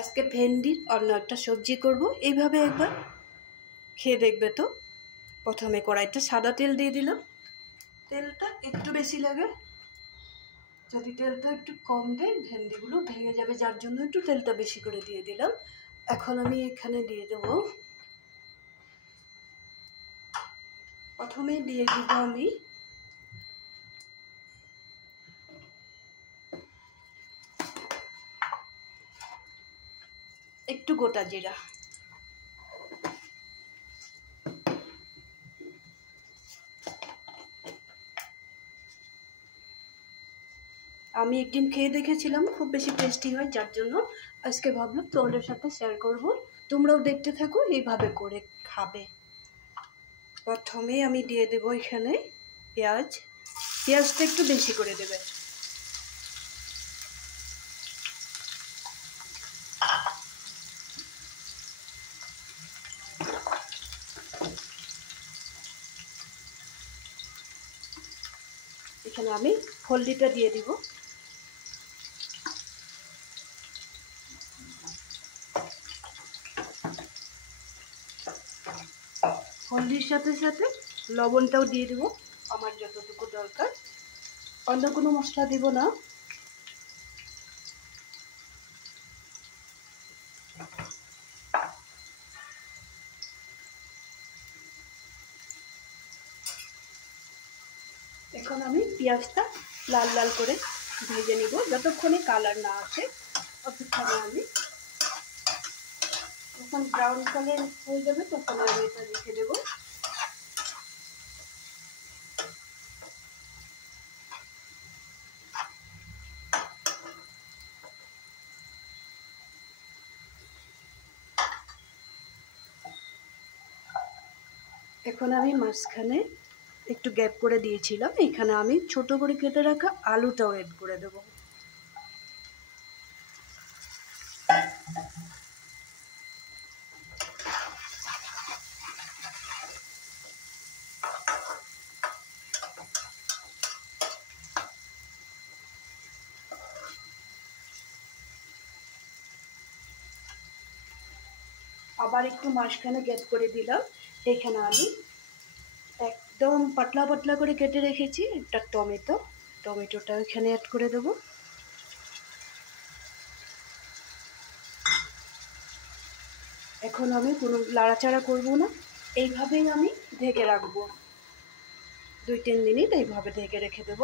আজকে ভেন্ডির অন্য একটা সবজি করব। এইভাবে একবার খেয়ে দেখবে তো। প্রথমে কড়াইতে সাদা তেল দিয়ে দিলাম। তেলটা একটু বেশি লাগে, যদি তেলটা একটু কম দেয় ভেন্ডিগুলো ভেঙে যাবে, যার জন্য একটু তেলটা বেশি করে দিয়ে দিলাম। এখন আমি এখানে দিয়ে দেবো, প্রথমে দিয়ে দিব আমি একটু গোটা জিরা। আমি একদিন খেয়ে দেখেছিলাম, খুব বেশি টেস্টি হয়, যার জন্য আজকে ভাবলাম তোমাদের সাথে শেয়ার করব। তোমরাও দেখতে থাকো, এইভাবে করে খাবে। প্রথমে আমি দিয়ে দেব এখানে পেঁয়াজ। পেঁয়াজটা একটু বেশি করে দেবে। এখানে আমি হলদিটা দিয়ে দিব। হলদির সাথে সাথে লবণটাও দিয়ে দেব আমার যতটুকু দরকার। অন্য কোনো মশলা দিব না। এখন আমি পেঁয়াজটা লাল লাল করে ভেজে নিব, যতক্ষণে কালার না আসে ততক্ষণে আমি, যখন ব্রাউন কালার হয়ে যাবে তখন আমি এটা রেখে দেব। এখন আমি মাঝখানে একটু গ্যাপ করে দিয়েছিলাম, এখানে আমি ছোট করে কেটে রাখা আলুটাও এড করে দেব। আবার একটু মাঝখানে গ্যাপ করে দিলাম। এখানে আমি একদম পাতলা পাতলা করে কেটে রেখেছি একটা টমেটোটা এখানে অ্যাড করে দেব। এখন আমি কোনো লাড়াচাড়া করব না, এইভাবেই আমি ঢেকে রাখবো। 2-3 মিনিট এইভাবে ঢেকে রেখে দেব।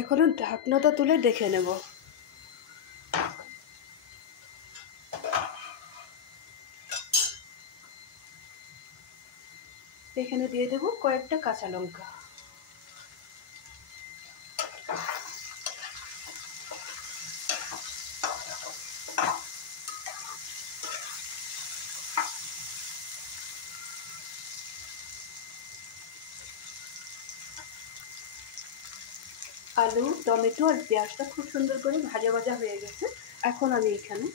এখন ঢাকনাটা তুলে দেখে নেব। এখানে দিয়ে দেব কয়েকটা কাঁচা লঙ্কা। আলু, টমেটো আর পেঁয়াজটা খুব সুন্দর করে ভাজা ভাজা হয়ে গেছে। এখন আমি এখানে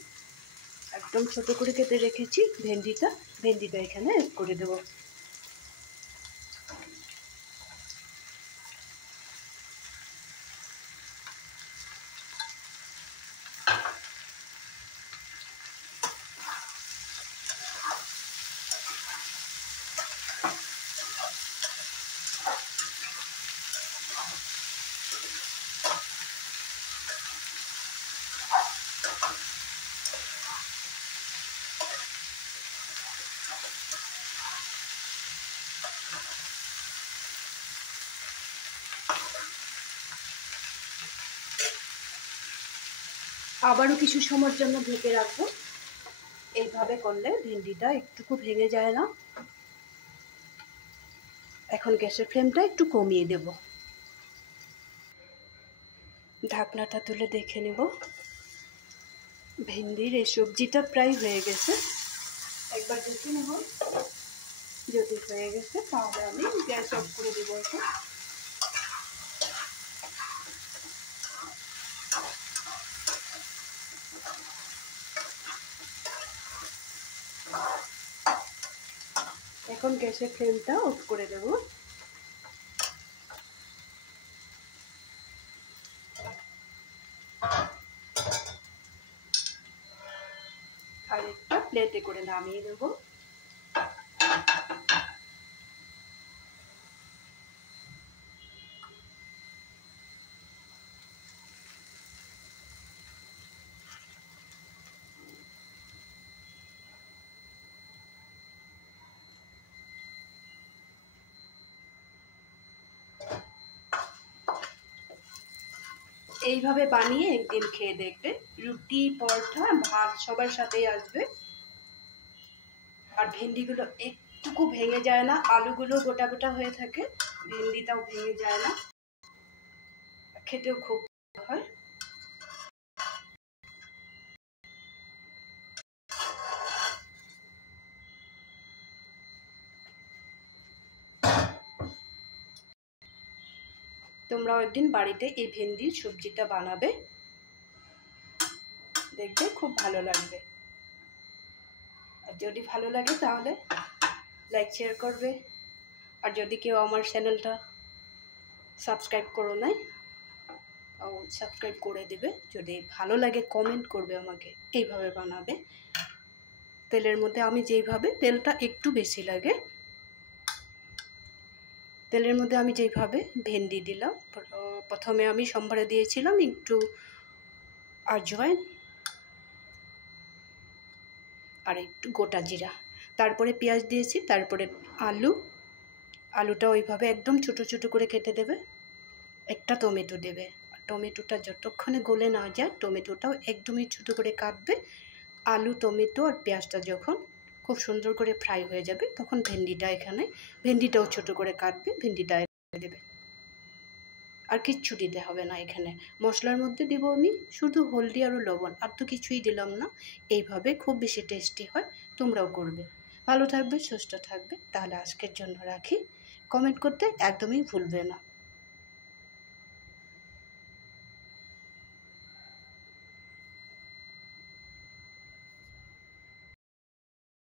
একদম ছোট করে কেটে রেখেছি ভেন্ডিটা এখানে অ্যাড করে দেব। আবারও কিছু সময়ের জন্য ঢেকে রাখবো। এইভাবে করলে ভেন্ডিটা একটুকু ভেঙে যায় না। এখন গ্যাসের ফ্লেমটা একটু কমিয়ে দেব। ঢাকনাটা তুলে দেখে নেব। ভেন্ডির এই সবজিটা প্রায় হয়ে গেছে। একবার দেখে নেব, যদি হয়ে গেছে তাহলে আমি গ্যাস অফ করে দেবো। এখন গ্যাসের ফ্লেমটা অফ করে দেব। প্লেটে করে নামিয়ে দেবো। এইভাবে বানিয়ে একদিন খেয়ে দেখবে, রুটি পরোটা ভাত সবার সাথেই আসবে। আর ভেন্ডিগুলো একটুকু ভেঙে যায় না, আলুগুলো গোটা গোটা হয়ে থাকে, ভেন্ডিটাও ভেঙে যায় না, খেতেও খুব ভালো হয়। তোমরাও একদিন বাড়িতে এই ভেন্ডির সবজিটা বানাবে, দেখবে খুব ভালো লাগবে। আর যদি ভালো লাগে তাহলে লাইক শেয়ার করবে। আর যদি কেউ আমার চ্যানেলটা সাবস্ক্রাইব করো নাই, সাবস্ক্রাইব করে দেবে। যদি ভালো লাগে কমেন্ট করবে আমাকে। এইভাবে বানাবে তেলের মধ্যে, আমি যেইভাবে, তেলটা একটু বেশি লাগে। তেলের মধ্যে আমি যেইভাবে ভেন্ডি দিলাম, প্রথমে আমি সম্বারে দিয়েছিলাম একটু আজওয়াইন আর একটু গোটা জিরা, তারপরে পেঁয়াজ দিয়েছি, তারপরে আলুটা ওইভাবে একদম ছোটো ছোটো করে কেটে দেবে। একটা টমেটো দেবে, টমেটোটা যতক্ষণে গলে না যায় টমেটোটাও একদমই ছোটো করে কাটবে। আলু টমেটো আর পেঁয়াজটা যখন খুব সুন্দর করে ফ্রাই হয়ে যাবে তখন ভেন্ডিটাও ছোটো করে কাটবে, ভেন্ডিটা দেবে। আর কিচ্ছু দিতে হবে না এখানে। মশলার মধ্যে দিব আমি শুধু হলদি আর লবণ, আর তো কিছুই দিলাম না। এইভাবে খুব বেশি টেস্টি হয়, তোমরাও করবে। ভালো থাকবে, সুস্থ থাকবে। তাহলে আজকের জন্য রাখি। কমেন্ট করতে একদমই ভুলবে না।